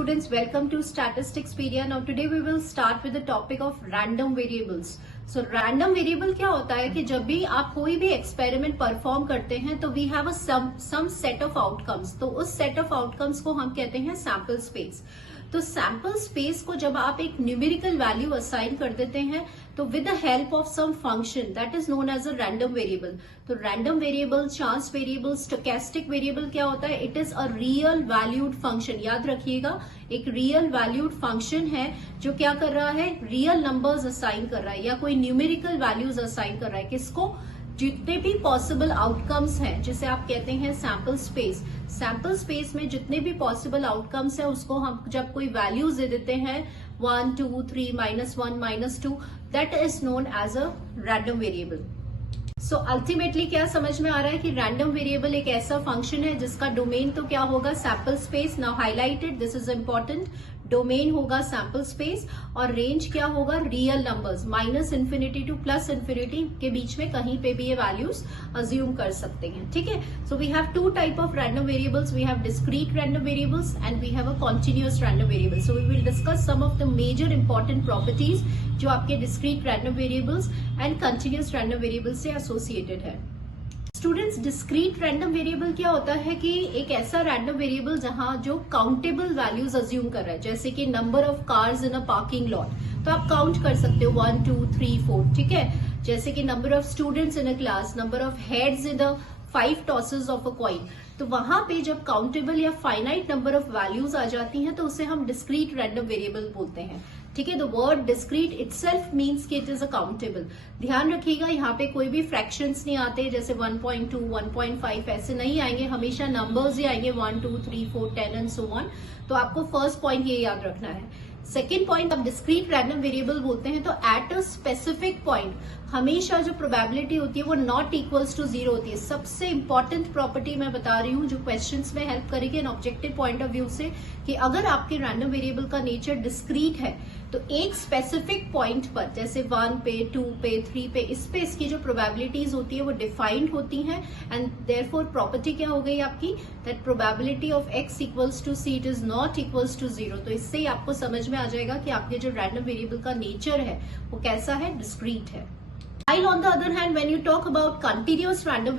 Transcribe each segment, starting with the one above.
students, welcome to Statisticspedia. Now today we will start with the topic of random variables. So random variable क्या होता है कि जब भी आप कोई भी एक्सपेरिमेंट परफॉर्म करते हैं तो we have a some set of outcomes. तो उस सेट ऑफ आउटकम्स को हम कहते हैं सैंपल स्पेस. तो सैंपल स्पेस को जब आप एक न्यूमेरिकल वैल्यू असाइन कर देते हैं तो with the help of some function that is known as a random variable. तो random variable, chance variable, stochastic variable क्या होता है? It is a real valued function. याद रखिएगा, एक रियल वैल्यूड फंक्शन है जो क्या कर रहा है? रियल नंबर्स असाइन कर रहा है या कोई न्यूमेरिकल वैल्यूज असाइन कर रहा है. किसको? जितने भी पॉसिबल आउटकम्स हैं जिसे आप कहते हैं सैंपल स्पेस. सैंपल स्पेस में जितने भी पॉसिबल आउटकम्स हैं उसको हम जब कोई वैल्यूज दे देते हैं 1, 2, 3, -1, -2, that is known as a random variable. So ultimately क्या समझ में आ रहा है कि रैंडम वेरिएबल एक ऐसा फंक्शन है जिसका डोमेन तो क्या होगा? Sample space. Now highlighted, this is important. Domain होगा सैंपल स्पेस और रेंज क्या होगा? Real numbers. -∞ टू +∞ के बीच में कहीं पे भी ये वैल्यूज अज्यूम कर सकते हैं. ठीक है. So we have two type of random variables. We have discrete random variables and we have a continuous random variable. So we will discuss some of the major important properties जो आपके discrete random variables and continuous random variables से associated है. Students, discrete random variable क्या होता है कि एक ऐसा रैंडम वेरिएबल जहां जो काउंटेबल वैल्यूज अज्यूम कर रहा है. जैसे कि number of cars in a parking lot, तो आप काउंट कर सकते हो 1, 2, 3, 4. ठीक है. जैसे कि number of students in a class, number of heads in the 5 tosses of a coin. तो वहां पे जब काउंटेबल या फाइनाइट नंबर ऑफ वैल्यूज आ जाती हैं तो उसे हम डिस्क्रीट रैंडम वेरिएबल बोलते हैं. ठीक है. The word discrete itself means कि इट इज अ काउंटेबल. ध्यान रखिएगा, यहाँ पे कोई भी फ्रैक्शंस नहीं आते जैसे 1.2, 1.5 ऐसे नहीं आएंगे. हमेशा नंबर्स ही आएंगे 1, 2, 3, 4, 10 एंड सो ऑन. तो आपको फर्स्ट पॉइंट ये याद रखना है. सेकेंड पॉइंट, आप डिस्क्रीट रैंडम वेरिएबल बोलते हैं तो एट अ स्पेसिफिक पॉइंट हमेशा जो प्रोबेबिलिटी होती है वो नॉट इक्वल्स टू 0 होती है. सबसे इंपॉर्टेंट प्रॉपर्टी मैं बता रही हूँ जो क्वेश्चंस में हेल्प करेगी an objective point of view से, कि अगर आपके रैंडम वेरिएबल का नेचर डिस्क्रीट है तो एक स्पेसिफिक पॉइंट पर जैसे 1 पे, 2 पे, 3 पे, इस पे इसकी जो प्रोबेबिलिटीज होती है वो डिफाइंड होती हैं. एंड देयरफॉर प्रॉपर्टी क्या हो गई आपकी? That probability of x equals to c it is not equals to 0. तो इससे ही आपको समझ में आ जाएगा कि आपके जो रैंडम वेरिएबल का नेचर है वो कैसा है? डिस्क्रीट है. While on the other hand, when you talk about continuous random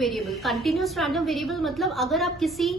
variable मतलब अगर आप किसी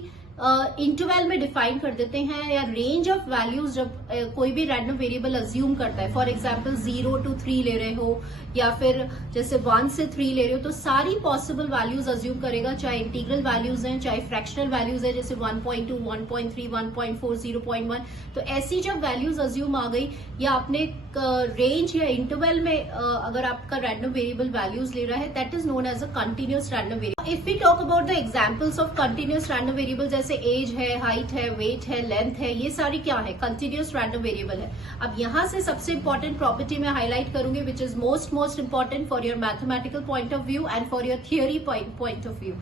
इंटरवल में डिफाइन कर देते हैं या रेंज ऑफ वैल्यूज जब कोई भी रैंडम वेरिएबल अज्यूम करता है, फॉर एग्जांपल 0 to 3 ले रहे हो या फिर जैसे 1 से 3 ले रहे हो, तो सारी पॉसिबल वैल्यूज अज्यूम करेगा, चाहे इंटीग्रल वैल्यूज हैं चाहे फ्रैक्शनल वैल्यूज है, जैसे 1.2, 1.3, 1.4, 0.1. तो ऐसी जब वैल्यूज अज्यूम आ गई या आपने रेंज या इंटरवल में अगर आपका रैंडम वेरिएबल वैल्यूज ले रहा है, that is known as a continuous random variable. If we talk about the examples of continuous random variable, जैसे एज है, हाइट है, वेट है, लेंथ है, ये सारी क्या है? कंटिन्यूअस रैंडम वेरिएबल है. अब यहां से सबसे इंपॉर्टेंट प्रॉपर्टी मैं हाईलाइट करूंगी which is most important for your mathematical point of view and for your theory point of view.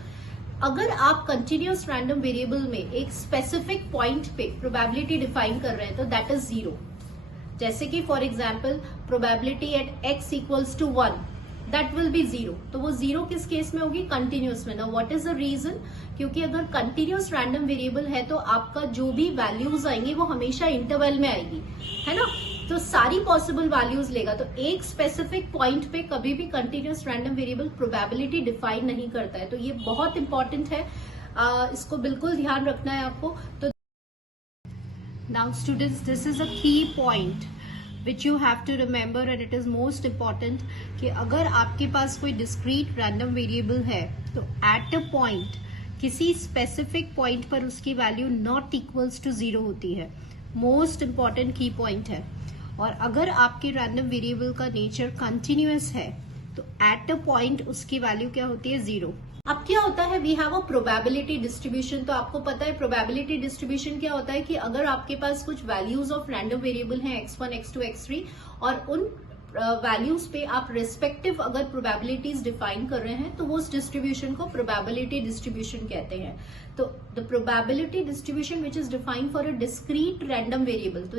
अगर आप कंटिन्यूअस रैंडम वेरिएबल में एक स्पेसिफिक पॉइंट पे प्रोबेबिलिटी डिफाइन कर रहे हैं तो दैट इज 0. जैसे कि for example probability at x equals to 1, that will be 0. तो वो 0 किस केस में होगी? कंटिन्यूअस में. Now what is the reason? क्योंकि अगर कंटिन्यूअस रैंडम वेरिएबल है तो आपका जो भी वैल्यूज आएंगी वो हमेशा इंटरवल में आएगी, है ना. तो सारी पॉसिबल वैल्यूज लेगा. तो एक स्पेसिफिक पॉइंट पे कभी भी continuous random variable probability define नहीं करता है. तो ये बहुत इंपॉर्टेंट है, इसको बिल्कुल ध्यान रखना है आपको. तो नाउ स्टूडेंट्स, दिस इज अ की point which you have to remember and it is most important कि अगर आपके पास कोई discrete random variable है तो at a point किसी specific point पर उसकी value not equals to 0 होती है. most important key point है. और अगर आपके random variable का nature continuous है तो at a point उसकी value क्या होती है? 0. अब क्या होता है? We have a probability distribution. तो आपको पता है प्रोबेबिलिटी डिस्ट्रीब्यूशन क्या होता है कि अगर आपके पास कुछ वैल्यूज ऑफ रैंडम वेरिएबल हैं x1, x2, x3 और उन वैल्यूज पे आप रिस्पेक्टिव अगर प्रोबेबिलिटीज डिफाइन कर रहे हैं तो वो उस डिस्ट्रीब्यूशन को प्रोबेबिलिटी डिस्ट्रीब्यूशन कहते हैं. तो the probability distribution which is defined for a discrete random variable, तो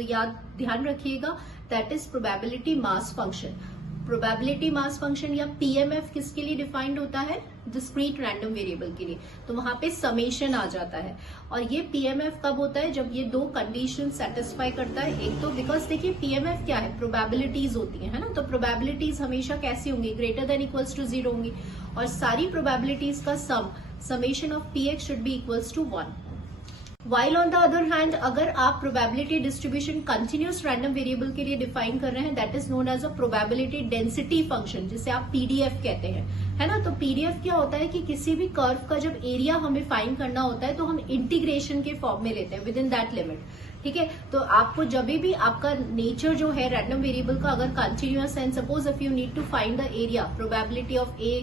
ध्यान रखिएगा, that is probability mass function. Probability mass function या पीएमएफ किसके लिए डिफाइंड होता है? डिस्क्रीट रैंडम वेरिएबल के लिए, तो वहां पे समेशन आ जाता है। और ये पीएमएफ कब होता है, जब ये दो कंडीशन सेटिस्फाई करता है। एक तो बिकॉज देखिए पीएमएफ क्या है, प्रोबेबिलिटीज होती है ना, तो प्रोबेबिलिटीज हमेशा कैसी होंगी, ग्रेटर देन इक्वल्स टू 0 होंगी, और सारी प्रोबेबिलिटीज का summation of P X should be equals to 1। While on the other hand, अगर आप probability distribution continuous random variable के लिए डिफाइन कर रहे हैं, that is known as a probability density function, जिसे आप पीडीएफ कहते हैं, है ना। तो पीडीएफ क्या होता है कि किसी भी कर्व का जब एरिया हमें फाइंड करना होता है तो हम इंटीग्रेशन के फॉर्म में लेते हैं विद इन दैट लिमिट, ठीक है। तो आपको जब भी आपका नेचर जो है रैंडम वेरिएबल का अगर continuous and suppose if you need to find the area probability of a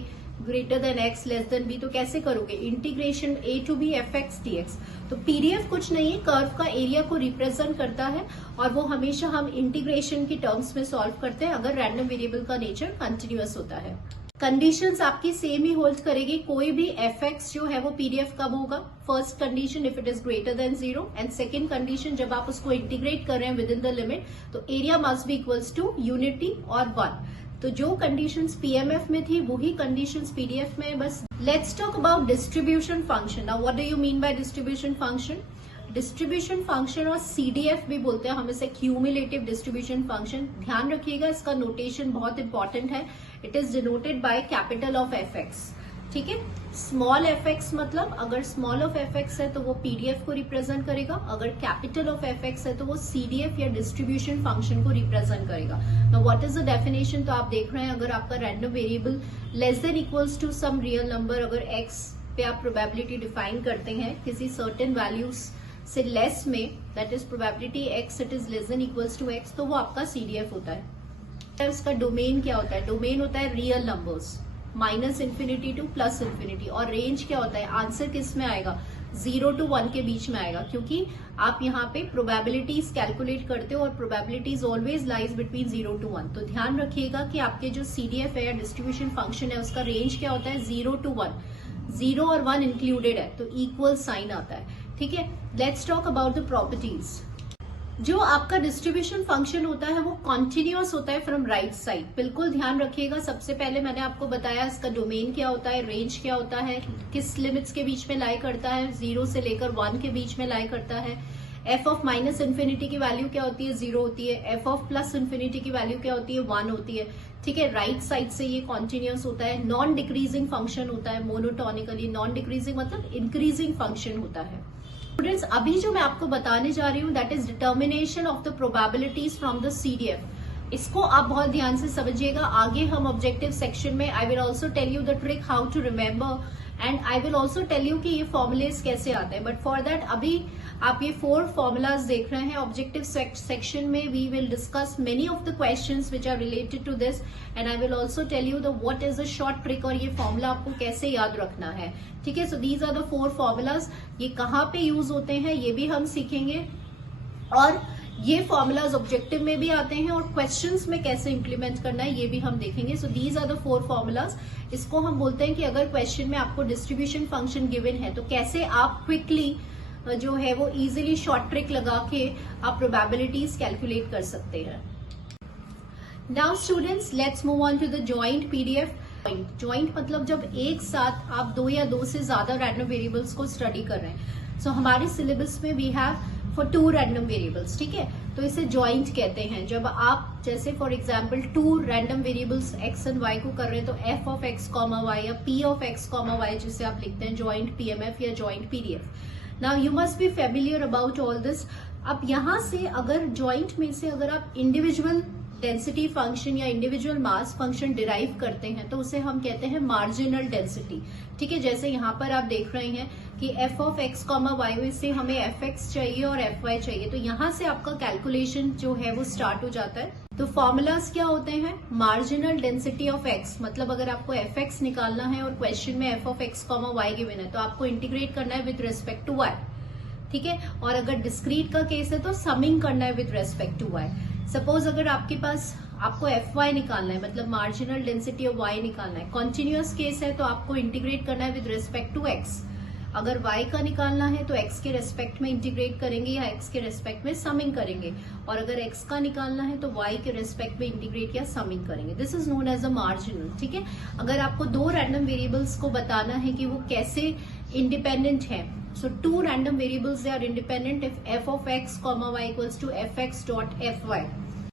greater than x less than b, तो कैसे करोगे, integration a to b f x dx। तो पीडीएफ कुछ नहीं है, कर्व का एरिया को रिप्रेजेंट करता है, और वो हमेशा हम इंटीग्रेशन की टर्म्स में सॉल्व करते हैं अगर रैंडम वेरिएबल का नेचर कंटिन्यूअस होता है। कंडीशंस आपकी सेम ही होल्ड करेगी, कोई भी एफ एक्स जो है वो पीडीएफ कब होगा, first condition if it is greater than 0, and second condition जब आप उसको इंटीग्रेट कर रहे हैं विद इन द लिमिट, तो area must be equals to unity और 1। तो जो कंडीशंस पीएमएफ में थी वही कंडीशंस पीडीएफ में है बस। Let's talk about distribution function. Now what do you mean by distribution function? Distribution function और सीडीएफ भी बोलते हैं हम इसे, क्यूमुलेटिव डिस्ट्रीब्यूशन फंक्शन। ध्यान रखिएगा इसका नोटेशन बहुत इंपॉर्टेंट है, it is denoted by capital of F x, ठीक है। स्मॉल एफ एक्स मतलब अगर स्मॉल ऑफ एफ एक्स है तो वो पीडीएफ को रिप्रेजेंट करेगा, अगर कैपिटल ऑफ एफ एक्स है तो वो सीडीएफ या डिस्ट्रीब्यूशन फंक्शन को रिप्रेजेंट करेगा। Now what is the definition? तो आप देख रहे हैं अगर आपका random variable less than equals to some real number, अगर एक्स पे आप प्रोबेबिलिटी डिफाइन करते हैं किसी सर्टेन वैल्यूज से लेस में, that is probability x it is less than equals to x, तो वो आपका सीडीएफ होता है। उसका डोमेन क्या होता है? डोमेन होता है real numbers, minus infinity two plus infinity, और रेंज क्या होता है? आंसर किस में आएगा? 0 to 1 के बीच में आएगा, क्योंकि आप यहाँ पे प्रोबेबिलिटीज कैलकुलेट करते हो और probabilities always lies between 0 to 1। तो ध्यान रखिएगा कि आपके जो सीडीएफ है या डिस्ट्रीब्यूशन फंक्शन है उसका रेंज क्या होता है? 0 to 1, 0 और 1 इंक्लूडेड है तो इक्वल साइन आता है, ठीक है। Let's talk about the properties. जो आपका डिस्ट्रीब्यूशन फंक्शन होता है वो कॉन्टिन्यूअस होता है फ्रॉम राइट साइड, बिल्कुल ध्यान रखिएगा। सबसे पहले मैंने आपको बताया इसका डोमेन क्या होता है, रेंज क्या होता है, किस लिमिट्स के बीच में लाई करता है, 0 से लेकर 1 के बीच में लाई करता है। एफ ऑफ माइनस इन्फिनिटी की वैल्यू क्या होती है? 0 होती है। एफ ऑफ प्लस इन्फिनिटी की वैल्यू क्या होती है? 1 होती है, ठीक है। राइट साइड से ये कॉन्टिन्यूअस होता है, नॉन डिक्रीजिंग फंक्शन होता है, मोनोटोनिकली। नॉन डिक्रीजिंग मतलब इंक्रीजिंग फंक्शन होता है। स्टूडेंट्स, अभी जो मैं आपको बताने जा रही हूँ that is determination of the probabilities from the CDF. इसको आप बहुत ध्यान से समझिएगा। आगे हम ऑब्जेक्टिव सेक्शन में I will also tell you the trick how to remember, and I will also tell you कि ये फॉर्मुलेज कैसे आते हैं। बट फॉर दैट अभी आप ये 4 फॉर्मुलाज देख रहे हैं। ऑब्जेक्टिव सेक्शन में we will discuss many of the questions which are related to this, and I will also tell you the what is a short trick, और ये फॉर्मूला आपको कैसे याद रखना है, ठीक है। So these are the 4 formulas. ये कहाँ पे यूज होते हैं ये भी हम सीखेंगे, और ये फॉर्मुलाज ऑब्जेक्टिव में भी आते हैं और क्वेश्चंस में कैसे इंप्लीमेंट करना है ये भी हम देखेंगे। So these are the 4 formulas. इसको हम बोलते हैं कि अगर क्वेश्चन में आपको डिस्ट्रीब्यूशन फंक्शन गिवन है तो कैसे आप क्विकली जो है वो इजीली शॉर्ट ट्रिक लगा के आप प्रोबेबिलिटीज कैलकुलेट कर सकते हैं। Now students, let's move on to the joint PDF. Joint मतलब जब एक साथ आप 2 या 2 से ज्यादा रैंडम वेरिएबल्स को स्टडी कर रहे हैं। सो हमारे सिलेबस में we have for 2 random variables, ठीक है। तो इसे जॉइंट कहते हैं। जब आप जैसे for example 2 random variables X and Y को कर रहे हैं तो F of x comma Y या P of x comma Y जिसे आप लिखते हैं जॉइंट पीएमएफ या joint PDF. Now you must be familiar about all this. अब यहां से अगर जॉइंट में से अगर आप इंडिविजुअल डेंसिटी फंक्शन या इंडिविजुअल मास फंक्शन डिराइव करते हैं तो उसे हम कहते हैं मार्जिनल डेंसिटी, ठीक है। जैसे यहाँ पर आप देख रहे हैं कि f of x comma y से हमें एफ एक्स चाहिए और एफ वाई चाहिए, तो यहाँ से आपका कैलकुलेशन जो है वो स्टार्ट हो जाता है। तो फॉर्मूलाज क्या होते हैं? मार्जिनल डेंसिटी ऑफ एक्स, मतलब अगर आपको एफ एक्स निकालना है और क्वेश्चन में f of x comma y given है तो आपको इंटीग्रेट करना है विद रेस्पेक्ट टू वाई, ठीक है। और अगर डिस्क्रीट का केस है तो समिंग करना है with respect to y. Suppose अगर आपके पास आपको एफ वाई निकालना है, मतलब मार्जिनल डेंसिटी ऑफ वाई निकालना है, कॉन्टिन्यूअस केस है तो आपको इंटीग्रेट करना है विद रेस्पेक्ट टू एक्स। अगर y का निकालना है तो x के रेस्पेक्ट में इंटीग्रेट करेंगे या x के रेस्पेक्ट में समिंग करेंगे, और अगर x का निकालना है तो y के रेस्पेक्ट में इंटीग्रेट या समिंग करेंगे। This is known as a marginal. ठीक है, अगर आपको दो रैंडम वेरिएबल्स को बताना है कि वो कैसे इंडिपेंडेंट है, so two random variables they are independent if f of x comma y equals to fx dot fy।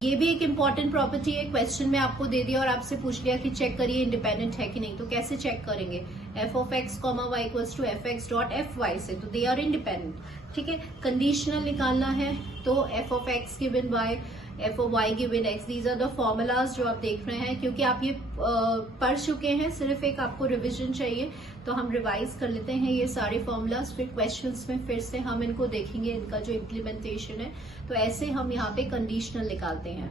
ये भी एक इंपॉर्टेंट प्रॉपर्टी है, क्वेश्चन में आपको दे दिया और आपसे पूछ लिया कि चेक करिए इंडिपेंडेंट है कि नहीं, तो कैसे चेक करेंगे? f of x comma y equals to fx dot fy से, तो दे आर इंडिपेंडेंट। ठीक है, कंडीशनल निकालना है तो f of x given y, f of y given x, these are the formulas जो आप देख रहे हैं। क्योंकि आप ये पढ़ चुके हैं, सिर्फ एक आपको रिविजन चाहिए, तो हम रिवाइज कर लेते हैं ये सारे फॉर्मूलाज, फिर क्वेश्चंस में फिर से हम इनको देखेंगे, इनका जो इम्प्लीमेंटेशन है। तो ऐसे हम यहाँ पे कंडीशनल निकालते हैं।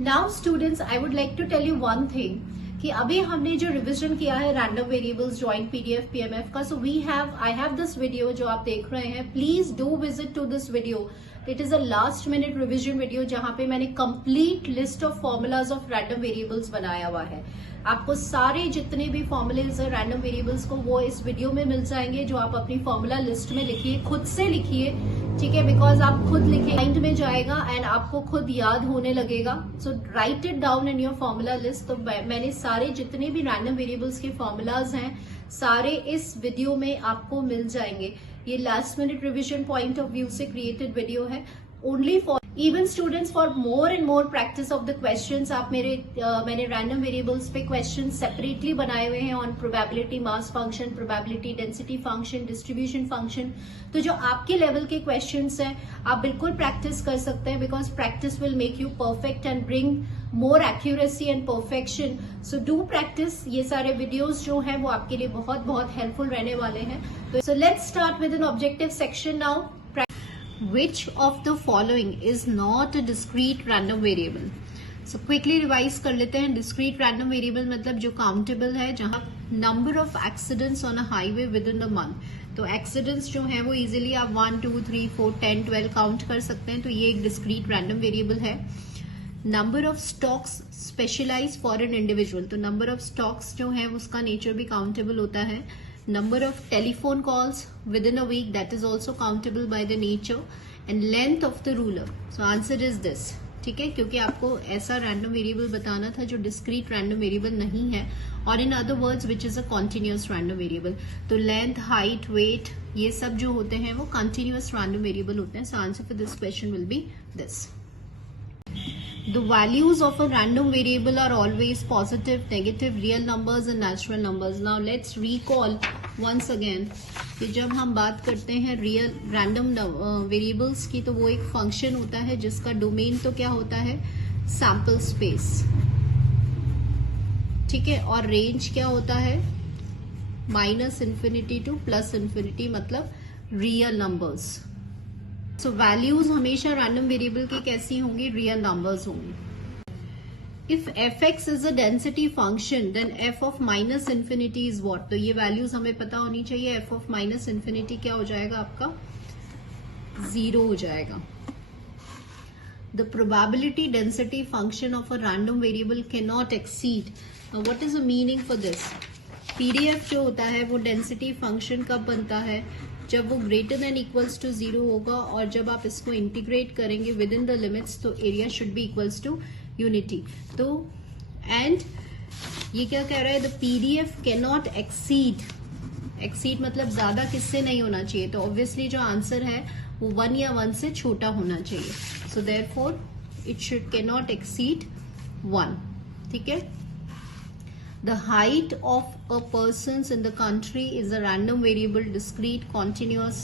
Now students, I would like to tell you one thing कि अभी हमने जो रिविजन किया है random variables joint PDF PMF का, so I have this video जो आप देख रहे हैं, please do visit to this video. It is a last minute revision video जहां पे मैंने complete list of formulas of random variables बनाया हुआ है। आपको सारे जितने भी फॉर्मूलेज है रैंडम वेरिएबल्स को वो इस वीडियो में मिल जाएंगे, जो आप अपनी फॉर्मूला लिस्ट में लिखिए, खुद से लिखिए। ठीक है, बिकॉज आप खुद लिखे माइंड में जाएगा एंड आपको खुद याद होने लगेगा। So write it down in your formula list. तो मैंने सारे जितने भी रैंडम वेरिएबल्स के फॉर्मूलाज हैं सारे इस वीडियो में आपको मिल जाएंगे। ये last minute revision point of view से क्रिएटेड वीडियो है, only for even students for more and more practice of the questions. आप मैंने रैंडम वेरिएबल्स पे क्वेश्चन सेपरेटली बनाए हुए हैं on probability mass function, probability density function, distribution function. तो जो आपके लेवल के क्वेश्चंस हैं आप बिल्कुल प्रैक्टिस कर सकते हैं, because practice will make you perfect and bring more accuracy and perfection. So do practice. ये सारे वीडियोज जो है वो आपके लिए बहुत बहुत हेल्पफुल रहने वाले हैं। तो so let's start with an objective section now. Which of the following is not a discrete random variable? So quickly revise कर लेते हैं। discrete random variable मतलब जो countable है, जहां number of accidents on a highway within the month। तो accidents जो है वो easily आप 1, 2, 3, 4, 10, 12 काउंट कर सकते हैं, तो ये एक discrete random variable है। Number of stocks specialise for an individual, तो नंबर ऑफ स्टॉक्स जो है उसका नेचर भी काउंटेबल होता है। number of telephone calls within a week, that is also countable by the nature, and length of the ruler। so answer is this। ठीक है, क्योंकि आपको ऐसा रैंडम वेरिएबल बताना था जो डिस्क्रीट रैंडम वेरिएबल नहीं है, और in other words which is a continuous random variable. तो लेंथ, हाइट, वेट, ये सब जो होते हैं वो कंटिन्यूअस रैंडम वेरिएबल होते हैं। So answer for this question will be this. The values of a random variable are always positive, negative, real numbers and natural numbers। Now let's recall once again कि जब हम बात करते हैं real random variables की, तो वो एक फंक्शन होता है जिसका डोमेन तो क्या होता है? Sample space. ठीक है, और रेंज क्या होता है? -∞ to +∞, मतलब रियल नंबर्स। सो वैल्यूज हमेशा रैंडम वेरिएबल की कैसी होंगी? रियल नंबर्स होंगी। If fx is a density function then f of -∞ is what? तो ये वैल्यूज हमें पता होनी चाहिए। f of -∞ क्या हो जाएगा आपका? 0 हो जाएगा। The probability density function of a random variable can not exceed. What is the meaning for this? PDF जो होता है वो डेंसिटी फंक्शन कब बनता है? जब वो ग्रेटर देन इक्वल्स टू 0 होगा, और जब आप इसको इंटीग्रेट करेंगे विद इन द लिमिट्स, तो area should be equals to unity. तो एंड ये क्या कह रहा है? The PDF cannot exceed. Exceed मतलब ज्यादा किससे नहीं होना चाहिए, तो ऑब्वियसली जो आंसर है वो 1 या 1 से छोटा होना चाहिए। So therefore it should can not exceed 1। ठीक है। The height of a persons in the country is a random variable, discrete, continuous,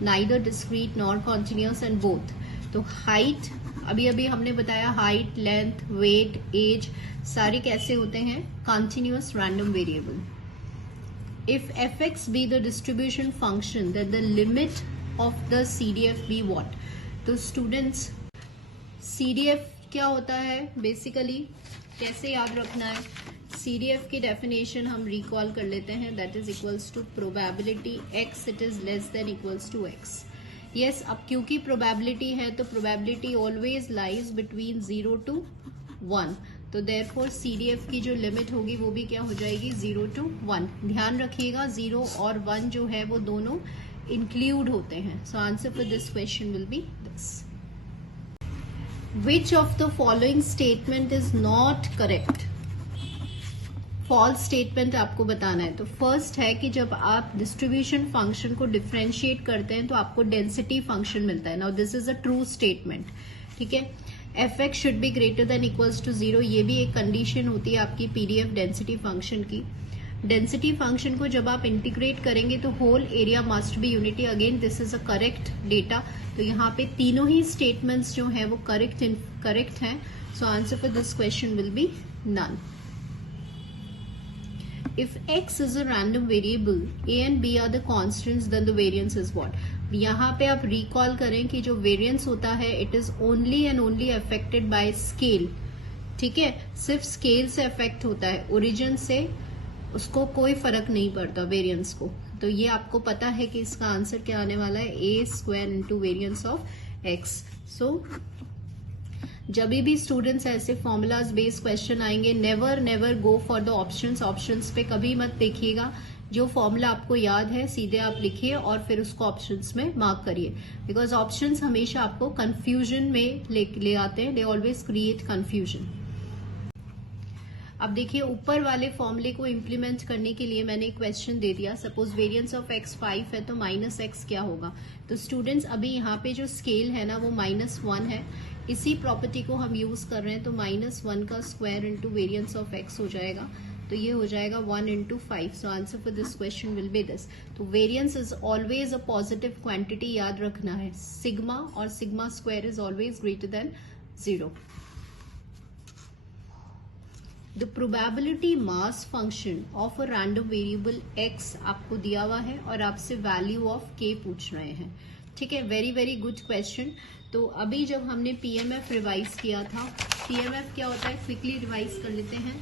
neither discrete nor continuous and both। तो height अभी हमने बताया, height, length, weight, age सारे कैसे होते हैं? continuous random variable। If fx be the distribution function, then the limit of the CDF be what? तो students CDF क्या होता है? बेसिकली कैसे याद रखना है? CDF की डेफिनेशन हम रिकॉल कर लेते हैं, that is equals to probability x, it is less than equals to x। Yes, अब क्योंकि प्रोबेबिलिटी है तो probability always lies between 0 to 1। तो देयरफॉर CDF की जो लिमिट होगी वो भी क्या हो जाएगी 0 to 1। ध्यान रखिएगा 0 और 1 जो है वो दोनों इंक्लूड होते हैं। So answer for this question will be this. Which of the following statement is not correct? False statement आपको बताना है। तो फर्स्ट है कि जब आप डिस्ट्रीब्यूशन फंक्शन को डिफरेंशिएट करते हैं तो आपको डेंसिटी फंक्शन मिलता है। Now this is a true statement, ठीक है। fx should be greater than equals to 0, ये भी एक कंडीशन होती है आपकी PDF डेंसिटी फंक्शन की। डेंसिटी फंक्शन को जब आप इंटीग्रेट करेंगे तो whole area must be unity. Again this is a correct data. तो यहाँ पे तीनों ही स्टेटमेंट्स जो है वो करेक्ट हैं। So answer for this question will be none. If x is a random variable, a and b are the constants, then the variance is what? यहाँ पे आप रिकॉल करें कि जो वेरिएंस होता है it is only and only affected by scale, ठीक है। सिर्फ स्केल से अफेक्ट होता है, ओरिजिन से उसको कोई फर्क नहीं पड़ता वेरिएंस को। तो ये आपको पता है कि इसका आंसर क्या आने वाला है, a square into variance of x। सो जब भी स्टूडेंट्स ऐसे फॉर्मूलाज बेस्ड क्वेश्चन आएंगे, never go for the options पे कभी मत देखिएगा। जो फॉर्मूला आपको याद है सीधे आप लिखिए और फिर उसको ऑप्शंस में मार्क करिए, बिकॉज ऑप्शंस हमेशा आपको कंफ्यूजन में ले आते हैं। They always create confusion. अब देखिए ऊपर वाले फॉर्मूले को इम्प्लीमेंट करने के लिए मैंने एक क्वेश्चन दे दिया। सपोज वेरिएंस ऑफ x 5 है तो -x क्या होगा। तो स्टूडेंट्स अभी यहाँ पे जो स्केल है ना वो -1 है, इसी प्रॉपर्टी को हम यूज कर रहे हैं। तो -1 का square into variance of x हो जाएगा, तो ये हो जाएगा 1 into 5। So answer for this question will be this. तो variance is always a positive quantity, याद रखना है। सिग्मा और sigma square is always greater than 0। The probability mass function of a random variable x आपको दिया हुआ है और आपसे वैल्यू ऑफ k पूछ रहे हैं, ठीक है। Very good question. तो अभी जब हमने PMF रिवाइज किया था, PMF क्या होता है क्विकली रिवाइज कर लेते हैं।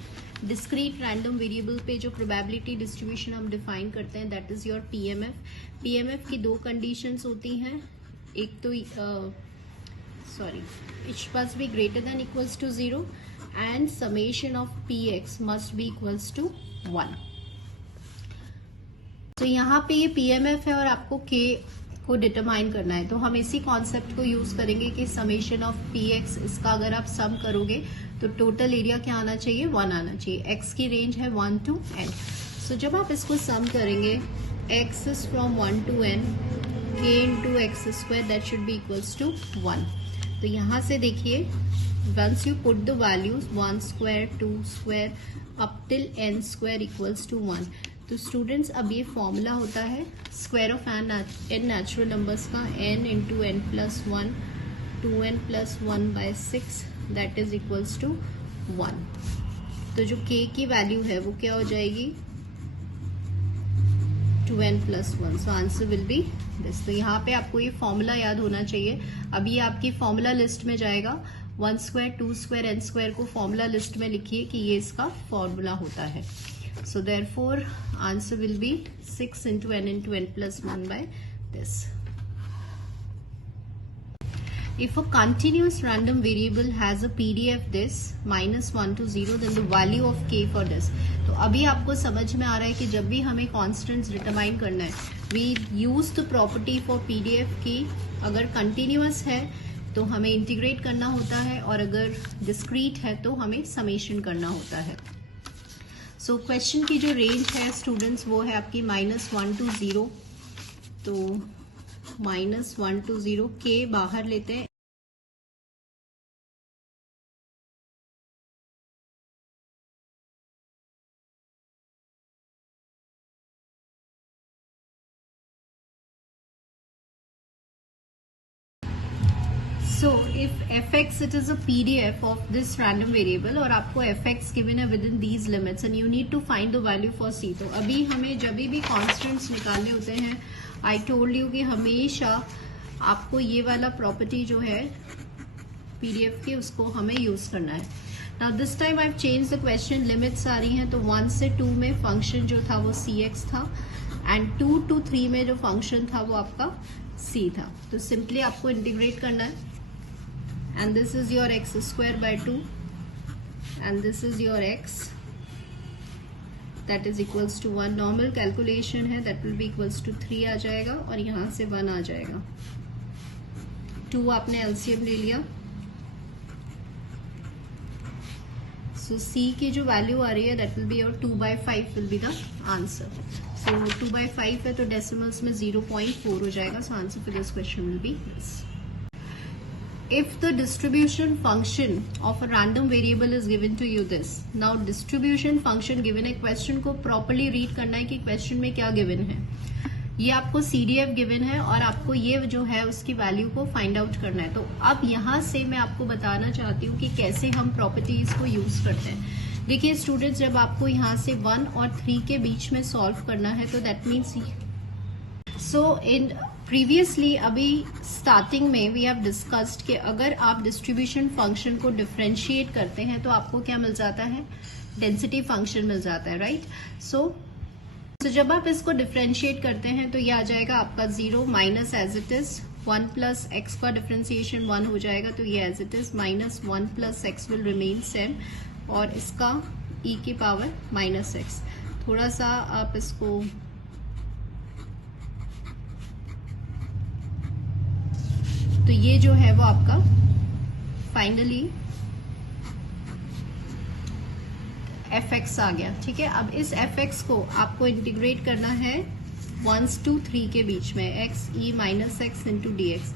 डिस्क्रीट रैंडम वेरिएबल पे जो प्रोबेबिलिटी डिस्ट्रीब्यूशन हम डिफाइन करते हैं that is your PMF। PMF की दो कंडीशंस होती हैं, एक तो it must be greater than equals to 0 and summation of px must be equals to 1। तो यहाँ पे ये PMF है और आपको k को डिटरमाइन करना है। तो हम इसी कॉन्सेप्ट को यूज करेंगे कि समेशन ऑफ px, इसका अगर आप सम करोगे तो टोटल एरिया क्या आना चाहिए, 1 आना चाहिए। x की रेंज है 1 to n। सो जब आप इसको सम करेंगे x is from 1 to n, k into x square that should be equals to 1। तो यहाँ से देखिए once you put the values 1 square 2 square up till n square equals to 1। तो स्टूडेंट्स अब ये फॉर्मूला होता है square of n natural numbers का, n into n plus 1 2n plus 1 by 6 that is equals to 1। तो जो k की value है वो क्या हो जाएगी 2n plus 1। So answer will be this. तो यहाँ पे आपको ये फॉर्मूला याद होना चाहिए। अब ये आपकी फॉर्मूला लिस्ट में जाएगा। 1 स्क्वायर 2 स्क्वायर n स्क्वायर को फॉर्मूला लिस्ट में लिखिए कि ये इसका फॉर्मूला होता है। So therefore answer will be 6 into n plus 1 by this. If a continuous random variable has a PDF this -1 to 0, then the value of k for this। तो अभी आपको समझ में आ रहा है कि जब भी हमें कॉन्स्टेंट्स डिटरमाइन करना है, we use the property for PDF की। अगर कंटिन्यूअस है तो हमें इंटीग्रेट करना होता है और अगर डिस्क्रीट है तो हमें समेशन करना होता है। सो क्वेश्चन की जो रेंज है स्टूडेंट्स वो है आपकी -1 to 0। तो -1 to 0 k बाहर लेते हैं। So if fx it is a PDF of this random variable और आपको fx given है within these limits and you need to find the value for c। तो अभी हमें जब भी कॉन्स्टेंट्स निकालने होते हैं I told you कि हमेशा आपको ये वाला प्रॉपर्टी जो है PDF की उसको हमें यूज करना है। Now this time I've changed the question, limits आ रही हैं तो 1 से 2 में फंक्शन जो था वो cx था एंड 2 to 3 में जो फंक्शन था वो आपका c था। तो सिंपली आपको इंटीग्रेट करना है and this is your x square by 2 and this is your x, that is equals to 1. Normal calculation है, that will be equals to 3 आ जाएगा और यहाँ से 1 आ जाएगा. 2 आपने LCM ले लिया. So C की जो वैल्यू आ रही है that will be your 2/5 will be the answer. So 2/5 है तो डेसिमल्स में 0.4 हो जाएगा. So answer for this question will be this. If the distribution function of a random variable is given to you this. Now distribution function given है, question को properly read करना है कि question में क्या given है. ये आपको CDF गिवन है और आपको ये जो है उसकी वैल्यू को फाइंड आउट करना है. तो अब यहाँ से मैं आपको बताना चाहती हूँ कि कैसे हम प्रॉपर्टीज को यूज करते हैं. देखिए स्टूडेंट्स, जब आपको यहाँ से 1 और 3 के बीच में सॉल्व करना है तो दैट मीन्स इन प्रीवियसली अभी स्टार्टिंग में वी हैव डिस्कस्ड कि अगर आप डिस्ट्रीब्यूशन फंक्शन को डिफरेंशिएट करते हैं तो आपको क्या मिल जाता है, डेंसिटी फंक्शन मिल जाता है, राइट. सो जब आप इसको डिफरेंशिएट करते हैं तो ये आ जाएगा आपका 0 minus as it is 1 plus x का डिफरेंशिएशन 1 हो जाएगा. तो ये as it is minus 1 plus x will remain same और इसका e की पावर माइनस एक्स. थोड़ा सा आप इसको तो ये जो है वो आपका फाइनली fx आ गया. ठीक है, अब इस fx को आपको इंटीग्रेट करना है 1 to 3 के बीच में x e minus x into D x.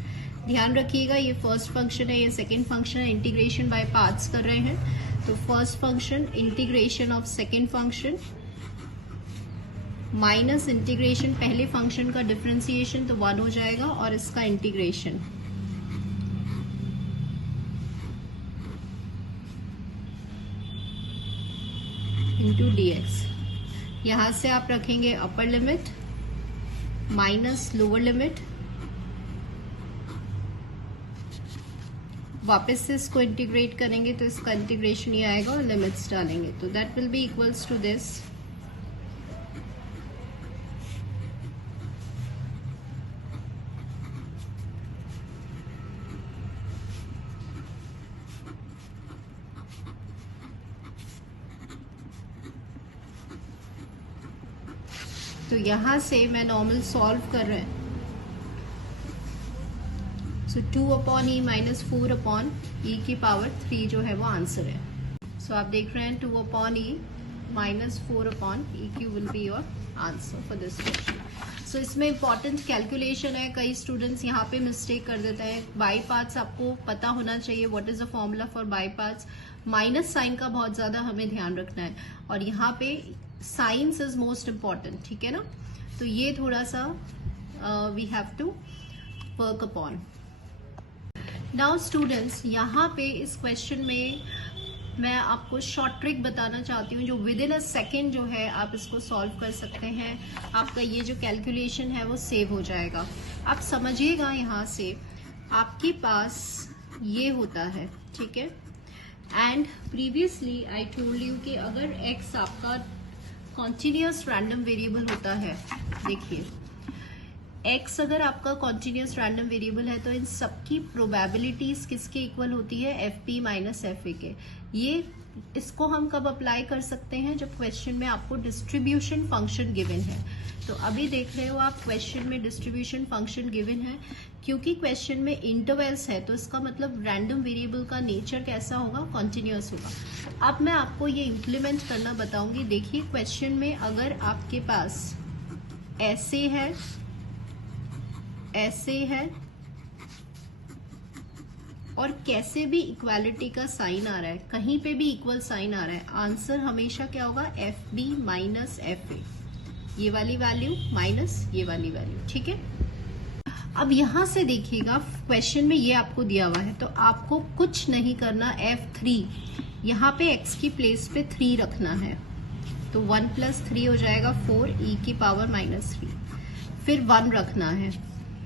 ध्यान रखिएगा ये फर्स्ट फंक्शन है, ये सेकेंड फंक्शन है. इंटीग्रेशन बाय पार्ट्स कर रहे हैं. तो first function integration of second function minus integration पहले फंक्शन का डिफरेंशिएशन तो 1 हो जाएगा और इसका इंटीग्रेशन इंटू dx. यहां से आप रखेंगे upper limit minus lower limit, वापस से इसको इंटीग्रेट करेंगे तो इसका इंटीग्रेशन ये आएगा और लिमिट्स डालेंगे तो that will be equals to this. तो यहां से मैं नॉर्मल सॉल्व कर रहे हैं. सो 2/e माइनस 4/e की पावर 3 जो है वो आंसर है. सो आप देख रहे हैं 2/e minus 4/e will be your answer for this question. सो इसमें इंपॉर्टेंट कैलकुलेशन है. कई स्टूडेंट्स यहाँ पे मिस्टेक कर देते हैं. बाई पार्ट्स आपको पता होना चाहिए. What is the formula for by parts. Minus sign का बहुत ज्यादा हमें ध्यान रखना है और यहाँ पे साइंस इज मोस्ट इम्पॉर्टेंट. ठीक है ना, तो ये थोड़ा सा we have to work upon. Now students, यहाँ पे इस क्वेश्चन में मैं आपको शॉर्ट ट्रिक बताना चाहती हूँ जो विद इन अ सेकेंड जो है आप इसको सॉल्व कर सकते हैं. आपका ये जो कैलकुलेशन है वो सेव हो जाएगा. आप समझिएगा, यहाँ से आपके पास ये होता है. ठीक है, and previously I told you कि अगर x आपका कॉन्टिन्यूअस रैंडम वेरिएबल होता है, देखिए x अगर आपका कॉन्टिन्यूअस रैंडम वेरिएबल है तो इन सबकी प्रोबेबिलिटीज किसके इक्वल होती है, fp माइनस fa के. ये इसको हम कब अप्लाई कर सकते हैं, जब क्वेश्चन में आपको डिस्ट्रीब्यूशन फंक्शन गिवन है. तो अभी देख रहे हो आप क्वेश्चन में डिस्ट्रीब्यूशन फंक्शन गिवन है. क्योंकि क्वेश्चन में इंटरवल्स है तो इसका मतलब रैंडम वेरिएबल का नेचर कैसा होगा, कॉन्टिन्यूअस होगा. अब मैं आपको ये इम्प्लीमेंट करना बताऊंगी. देखिए क्वेश्चन में अगर आपके पास ऐसे है और कैसे भी इक्वालिटी का साइन आ रहा है, कहीं पे भी इक्वल साइन आ रहा है, आंसर हमेशा क्या होगा, F B minus F A. ये वाली वैल्यू माइनस ये वाली वैल्यू. ठीक है, अब यहां से देखिएगा क्वेश्चन में ये आपको दिया हुआ है तो आपको कुछ नहीं करना. F3 यहाँ पे x की प्लेस पे 3 रखना है तो 1 प्लस 3 हो जाएगा 4 e की पावर माइनस 3. फिर 1 रखना है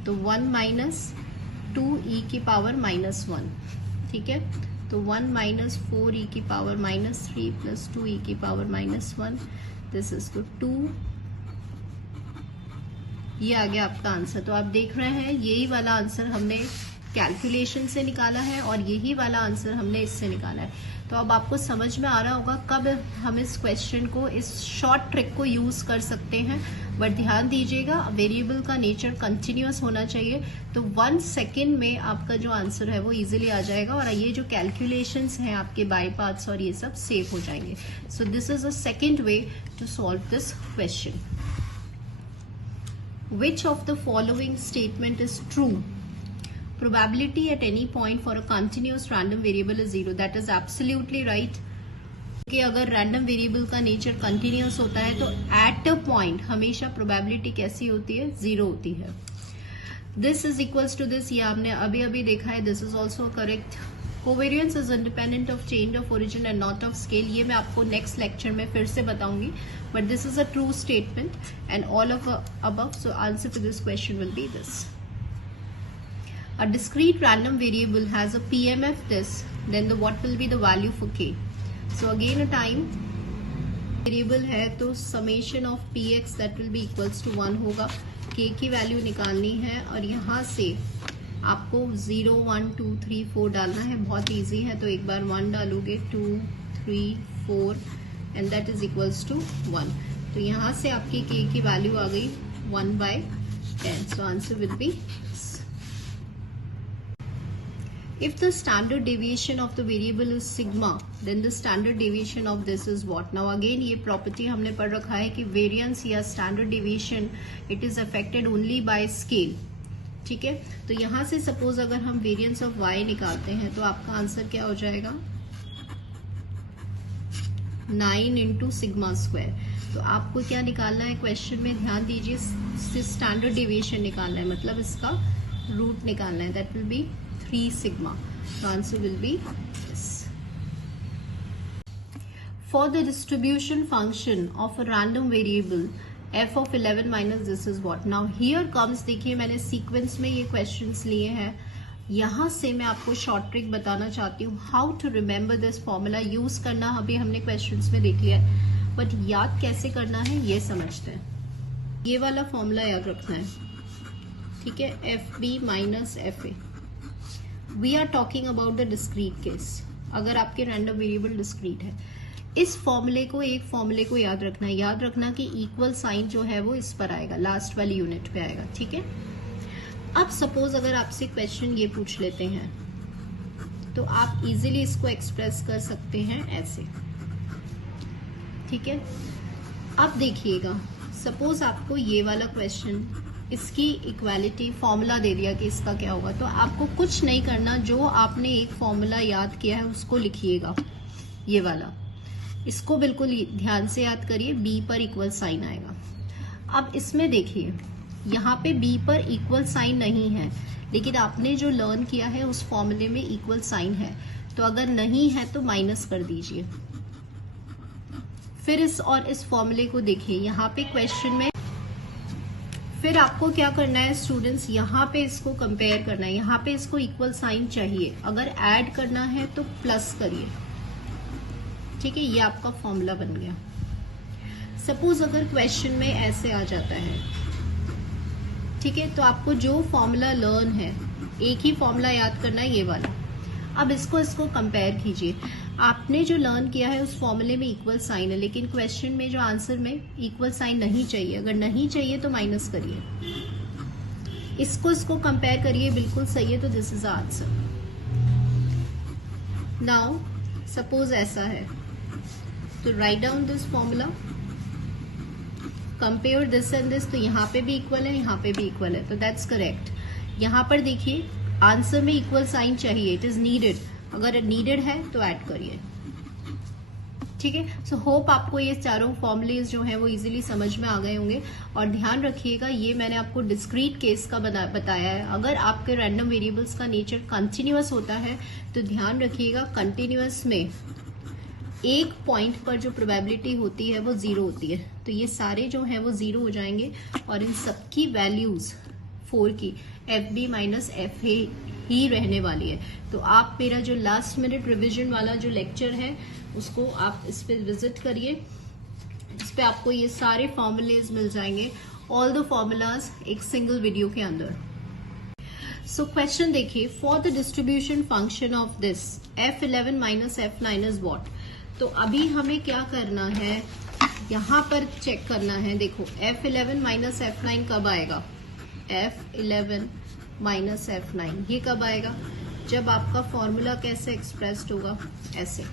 तो 1 माइनस 2 e की पावर माइनस 1. ठीक है, तो 1 माइनस 4 e की पावर माइनस 3 प्लस 2 e की power minus 1. This is to 2. ये आ गया आपका आंसर. तो आप देख रहे हैं यही वाला आंसर हमने कैलकुलेशन से निकाला है और यही वाला आंसर हमने इससे निकाला है. तो अब आपको समझ में आ रहा होगा कब हम इस क्वेश्चन को, इस शॉर्ट ट्रिक को यूज कर सकते हैं। बट ध्यान दीजिएगा, वेरिएबल का नेचर कंटिन्यूअस होना चाहिए, तो 1 सेकेंड में आपका जो आंसर है वो इजीली आ जाएगा और ये जो कैलकुलेशंस हैं आपके बाय पार्ट्स और ये सब सेव हो जाएंगे। So this is a second way to solve this question. Which of the following statement is true? Probability at any point for a continuous random variable is 0. That is absolutely right. कि अगर random variable का nature continuous होता है तो at a point हमेशा probability कैसी होती है? 0 होती है। This is equals to this, ये आपने अभी अभी देखा है। This is also correct. Covariance is independent of change of origin and not of scale, ये मैं आपको नेक्स्ट लेक्चर में फिर से बताऊंगी, but this is a true statement and all of above. So answer to this question will be this. A discrete random variable has a PMF this, then what will be the value for k? So again a time variable है तो summation of px that will be equals to 1 होगा। k की value निकालनी है और यहाँ से आपको 0 1 2 3 4 डालना है। बहुत इजी है, तो एक बार 1 डालोगे, 2 3 4 and that is equals to 1। तो यहाँ से आपकी k की वैल्यू आ गई 1/10। सो answer will B, if the standard deviation of the variable is sigma, then the standard deviation of this is what? Now again ये property हमने पढ़ रखा है कि variance या standard deviation it is affected only by scale, ठीक है। तो यहाँ से suppose अगर हम variance of y निकालते हैं तो आपका आंसर क्या हो जाएगा? 9 into sigma square। तो आपको क्या निकालना है क्वेश्चन में? ध्यान दीजिए, स्टैंडर्ड डेविएशन निकालना है, मतलब इसका रूट निकालना है, that will B 3 sigma. The answer will be this. For the distribution function of a random variable f of 11 minus this is what? Now here comes, देखिए मैंने सीक्वेंस में ये क्वेश्चंस लिए हैं, यहाँ से मैं आपको शॉर्ट ट्रिक बताना चाहती हूँ how to remember this formula. Use करना अभी हमने क्वेश्चंस में देख लिया है, बट याद कैसे करना है ये समझते हैं। ये वाला फॉर्मूला याद रखना है, ठीक है, F B minus F A. We are talking about the discrete case, अगर आपके रैंडम वेरिएबल डिस्क्रीट है। इस फॉर्मूले को, एक फॉर्मूले को याद रखना है, याद रखना कि इक्वल साइन जो है वो इस पर आएगा, लास्ट वाली यूनिट पे आएगा, ठीक है। अब सपोज अगर आपसे क्वेश्चन ये पूछ लेते हैं तो आप इजीली इसको एक्सप्रेस कर सकते हैं ऐसे, ठीक है। अब देखिएगा, सपोज आपको ये वाला क्वेश्चन, इसकी इक्वालिटी फॉर्मूला दे दिया कि इसका क्या होगा, तो आपको कुछ नहीं करना, जो आपने एक फॉर्मूला याद किया है उसको लिखिएगा, ये वाला, इसको बिल्कुल ध्यान से याद करिए। बी पर इक्वल साइन आएगा। अब इसमें देखिए, यहाँ पे बी पर इक्वल साइन नहीं है, लेकिन आपने जो लर्न किया है उस फॉर्मूले में इक्वल साइन है, तो अगर नहीं है तो माइनस कर दीजिए। फिर इस फॉर्मूले को देखिए, यहाँ पे क्वेश्चन में फिर आपको क्या करना है स्टूडेंट्स, यहाँ पे इसको कंपेयर करना है, यहाँ पे इसको इक्वल साइन चाहिए, अगर ऐड करना है तो प्लस करिए, ठीक है। ये आपका फॉर्मूला बन गया। सपोज अगर क्वेश्चन में ऐसे आ जाता है, ठीक है, तो आपको जो फॉर्मूला लर्न है, एक ही फॉर्मूला याद करना है, ये वाला। अब इसको कंपेयर कीजिए, आपने जो लर्न किया है उस फॉर्मूले में इक्वल साइन है, लेकिन क्वेश्चन में जो आंसर में इक्वल साइन नहीं चाहिए, अगर नहीं चाहिए तो माइनस करिए, इसको कंपेयर करिए, बिल्कुल सही है, तो this is answer. Now suppose ऐसा है, तो write down this formula, compare this and this, तो यहाँ पे भी इक्वल है, यहाँ पे भी इक्वल है, तो दैट्स करेक्ट। यहाँ पर देखिए आंसर में इक्वल साइन चाहिए, इट इज नीडेड, अगर नीडेड है तो ऐड करिए, ठीक है। सो होप आपको ये चारों फॉर्मूलेज जो हैं वो इजीली समझ में आ गए होंगे। और ध्यान रखिएगा, ये मैंने आपको डिस्क्रीट केस का बताया है। अगर आपके रैंडम वेरिएबल्स का नेचर कंटिन्यूअस होता है तो ध्यान रखिएगा, कंटिन्यूअस में एक पॉइंट पर जो प्रोबेबिलिटी होती है वो 0 होती है, तो ये सारे जो हैं वो 0 हो जाएंगे और इन सबकी वैल्यूज 4 की F B minus F A ही रहने वाली है। तो आप मेरा जो लास्ट मिनट रिवीजन वाला जो लेक्चर है उसको आप इस पे विजिट करिए, इस पे आपको ये सारे फॉर्मूलेज मिल जाएंगे, ऑल द फॉर्मूलाज एक सिंगल वीडियो के अंदर। सो क्वेश्चन देखिए, for the distribution function of this F11 minus F9 is what. तो अभी हमें क्या करना है, यहां पर चेक करना है। देखो F11 माइनस F9 कब आएगा, F11 माइनस F9 ये कब आएगा, जब आपका फॉर्मूला कैसे एक्सप्रेस्ड होगा, ऐसे,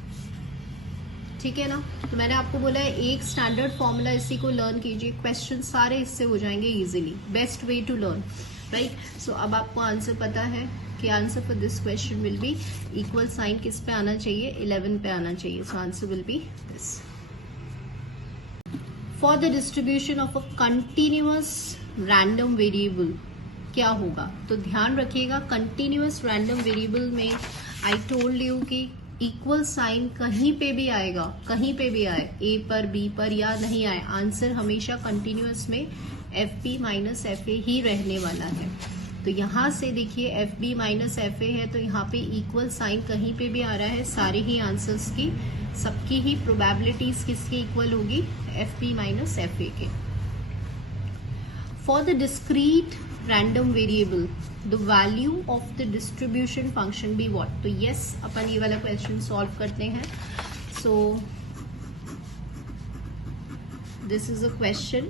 ठीक है ना। तो मैंने आपको बोला है एक स्टैंडर्ड फॉर्मूला, इसी को लर्न कीजिए, क्वेश्चन सारे इससे हो जाएंगे easily, best way to learn, right. So अब आपको आंसर पता है कि answer for this question will be, equal sign किस पे आना चाहिए, 11 पे आना चाहिए। So answer will be this. For the distribution of a continuous random variable क्या होगा, तो ध्यान रखिएगा कंटिन्यूअस रैंडम वेरिएबल में आई टोल्ड यू कि इक्वल साइन कहीं पे भी आएगा, कहीं पे भी आए, ए पर, बी पर या नहीं आए, आंसर हमेशा कंटिन्यूअस में FB माइनस FA ही रहने वाला है। तो यहाँ से देखिए FB माइनस FA है, तो यहाँ पे इक्वल साइन कहीं पे भी आ रहा है, सारे ही आंसर्स की, सबकी ही प्रोबेबिलिटीज किसके इक्वल होगी, FB माइनस FA के। For the discrete random variable the value of the distribution function be what. तो यस, अपन ये वाला क्वेश्चन सॉल्व करते हैं। So this is a question.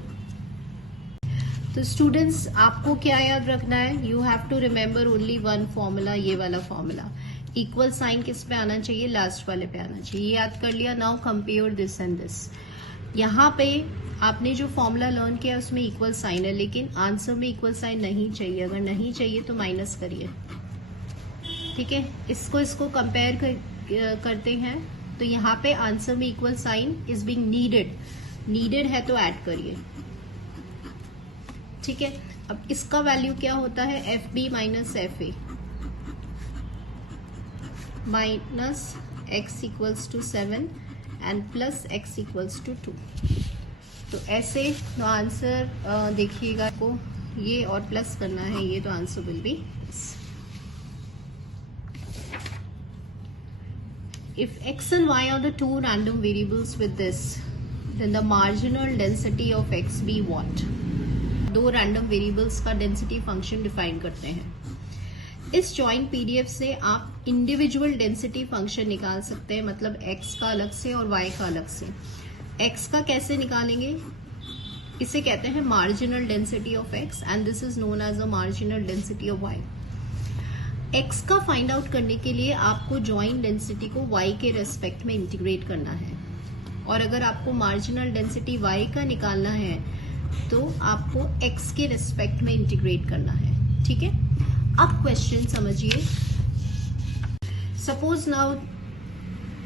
तो स्टूडेंट्स आपको क्या याद रखना है, you have to remember only one formula, ये वाला फॉर्मूला, इक्वल साइन किस पे आना चाहिए, लास्ट वाले पे आना चाहिए, ये याद कर लिया। Now compare this and this, यहाँ पे आपने जो फॉर्मूला लर्न किया उसमें इक्वल साइन है, लेकिन आंसर में इक्वल साइन नहीं चाहिए, अगर नहीं चाहिए तो माइनस करिए, ठीक है। इसको कंपेयर करते हैं, तो यहाँ पे आंसर में equal sign is being needed है तो ऐड करिए, ठीक है। अब इसका वैल्यू क्या होता है, FB minus FA minus x equals to 7 and plus x equals to 2। तो ऐसे तो आंसर देखिएगा को ये और प्लस करना है ये, तो answer will B if x and y are the two random variables with this, then the marginal density of x be what। दो रैंडम वेरिएबल्स का डेंसिटी फंक्शन डिफाइन करते हैं। इस जॉइंट पीडीएफ से आप इंडिविजुअल डेंसिटी फंक्शन निकाल सकते हैं, मतलब x का अलग से और y का अलग से। x का कैसे निकालेंगे, इसे कहते हैं marginal density of x and this is known as a marginal density of y। x का फाइंड आउट करने के लिए आपको जॉइंट डेंसिटी को y के रेस्पेक्ट में इंटीग्रेट करना है, और अगर आपको मार्जिनल डेंसिटी y का निकालना है तो आपको x के रेस्पेक्ट में इंटीग्रेट करना है, ठीक है। अब क्वेश्चन समझिए, सपोज नाउ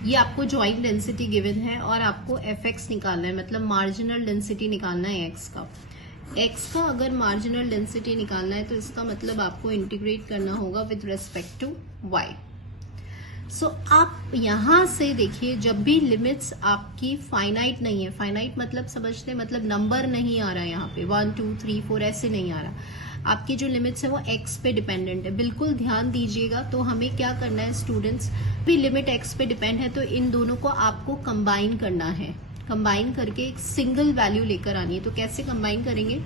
ये आपको जॉइंट डेंसिटी गिवन है और आपको fx निकालना है, मतलब मार्जिनल डेंसिटी निकालना है x का। x का अगर मार्जिनल डेंसिटी निकालना है तो इसका मतलब आपको इंटीग्रेट करना होगा विद रेस्पेक्ट टू y। सो आप यहां से देखिए, जब भी लिमिट्स आपकी फाइनाइट नहीं है, फाइनाइट मतलब समझते, मतलब नंबर नहीं आ रहा है यहाँ पे 1 2 3 4 ऐसे नहीं आ रहा, आपकी जो लिमिट्स है वो x पे डिपेंडेंट है, बिल्कुल ध्यान दीजिएगा। तो हमें क्या करना है स्टूडेंट्स, भी लिमिट x पे डिपेंड है तो इन दोनों को आपको कंबाइन करना है, कंबाइन करके एक सिंगल वैल्यू लेकर आनी है। तो कैसे कंबाइन करेंगे,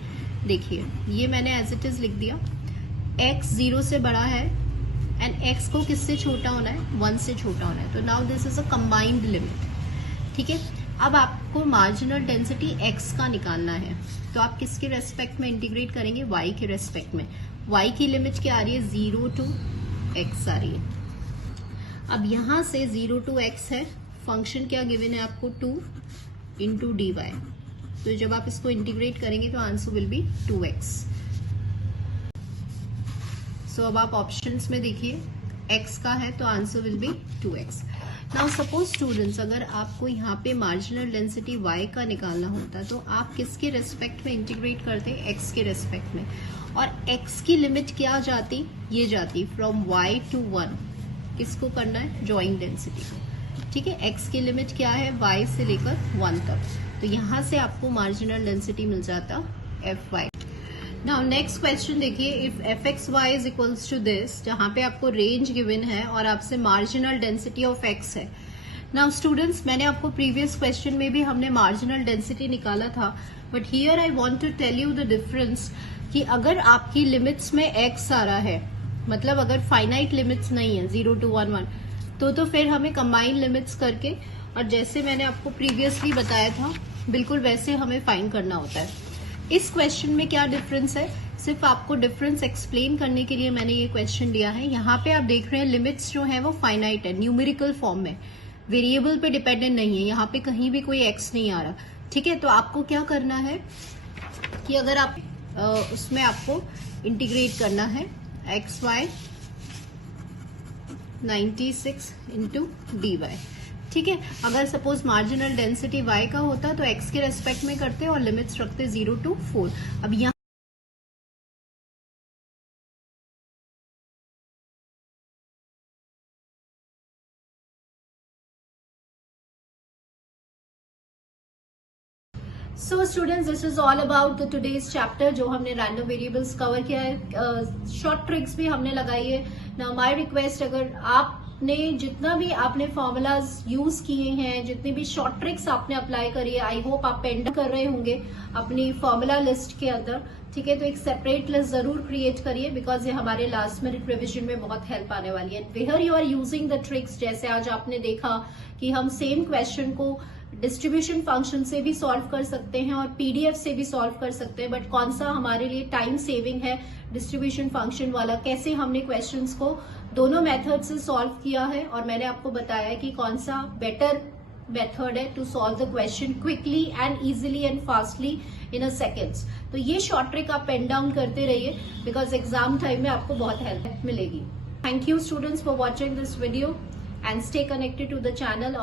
देखिए ये मैंने एज इट इज लिख दिया, x 0 से बड़ा है एंड x को किससे छोटा होना है, 1 से छोटा होना है। तो now this is a combined limit, ठीक है। अब आपको मार्जिनल डेंसिटी x का निकालना है, तो आप किसके रेस्पेक्ट में इंटीग्रेट करेंगे, y के रेस्पेक्ट में। y की लिमिट क्या आ रही है, 0 to x आ रही है। अब यहां से 0 to x है, फंक्शन क्या गिवन है आपको, 2 into dy। तो जब आप इसको इंटीग्रेट करेंगे तो आंसर विल बी 2x। सो अब आप ऑप्शंस में देखिए, x का है तो answer will B 2x। Now suppose students, अगर आपको यहाँ पे मार्जिनल डेंसिटी y का निकालना होता तो आप किसके रेस्पेक्ट में इंटीग्रेट करते, x के रेस्पेक्ट में, और x की लिमिट क्या जाती, ये जाती फ्रॉम y to 1। किसको करना है, जॉइंट डेंसिटी को, ठीक है। x की लिमिट क्या है, y से लेकर 1 तक, तो यहाँ से आपको मार्जिनल डेंसिटी मिल जाता fy। नाउ नेक्स्ट क्वेश्चन देखिए, if fxy is equals to this, जहां पे आपको रेंज गिवन है और आपसे मार्जिनल डेंसिटी ऑफ x है। नाउ स्टूडेंट्स, मैंने आपको प्रीवियस क्वेश्चन में भी हमने मार्जिनल डेंसिटी निकाला था, but here I want to tell you the difference कि अगर आपकी लिमिट्स में x आ रहा है मतलब अगर फाइनाइट लिमिट्स नहीं है 0 to 1 1, तो फिर हमें कंबाइन लिमिट्स करके, और जैसे मैंने आपको प्रीवियसली बताया था बिल्कुल वैसे हमें फाइंड करना होता है। इस क्वेश्चन में क्या डिफरेंस है, सिर्फ आपको डिफरेंस एक्सप्लेन करने के लिए मैंने ये क्वेश्चन दिया है। यहाँ पे आप देख रहे हैं लिमिट्स जो है वो फाइनाइट है, न्यूमेरिकल फॉर्म में, वेरिएबल पे डिपेंडेंट नहीं है, यहाँ पे कहीं भी कोई एक्स नहीं आ रहा। ठीक है, तो आपको क्या करना है कि अगर आप उसमें आपको इंटीग्रेट करना है x y 96 into d y. ठीक है, अगर सपोज मार्जिनल डेंसिटी y का होता तो x के रेस्पेक्ट में करते और लिमिट्स रखते 0 to 4। अब यहाँ so students, this is all about the today's chapter, जो हमने रैंडम वेरिएबल्स कवर किया है। शॉर्ट ट्रिक्स भी हमने लगाई है। नाउ माय रिक्वेस्ट, अगर आपने जितना भी आपने फॉर्मूलाज यूज किए हैं, जितनी भी शॉर्ट ट्रिक्स आपने अप्लाई करी है, आई होप आप पेंड कर रहे होंगे अपनी फॉर्मूला लिस्ट के अंदर। ठीक है, तो एक सेपरेट लिस्ट जरूर क्रिएट करिए, बिकॉज ये हमारे लास्ट मिनट रिविजन में बहुत हेल्प आने वाली है। Where you are using the tricks, जैसे आज आपने देखा कि हम सेम क्वेश्चन को डिस्ट्रीब्यूशन फंक्शन से भी सॉल्व कर सकते हैं और पीडीएफ से भी सॉल्व कर सकते हैं, बट कौन सा हमारे लिए टाइम सेविंग है डिस्ट्रीब्यूशन फंक्शन वाला, कैसे हमने क्वेश्चंस को दोनों मेथड से सॉल्व किया है, और मैंने आपको बताया कि कौन सा बेटर मेथड है to solve the question quickly and easily and fastly in a seconds. तो ये शॉर्ट ट्रिक आप पेन डाउन करते रहिए, बिकॉज एग्जाम टाइम में आपको बहुत हेल्प मिलेगी। Thank you students for watching this video and stay connected to the channel.